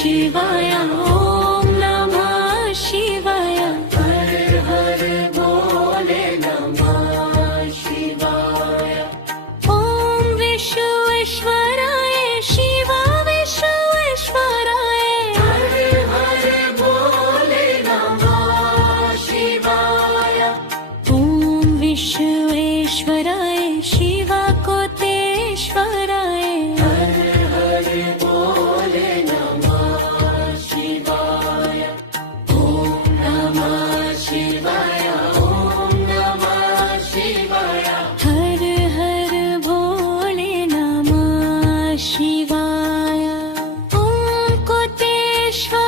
शिवाय ओम नमः शिवाय हर हर भोले नमः शिवाय ओम विश्वेश्वराय शिव विश्वेश्वराय हर हर भोले नमः शिवाय ओम विश्वेश्वराय शिव कोटेश्वराय हर हर भोले नमः शिवाय ओम नमः शिवाय ओम नमः शिवाय हर हर भोले नमः शिवाय ओम कोटेश्वर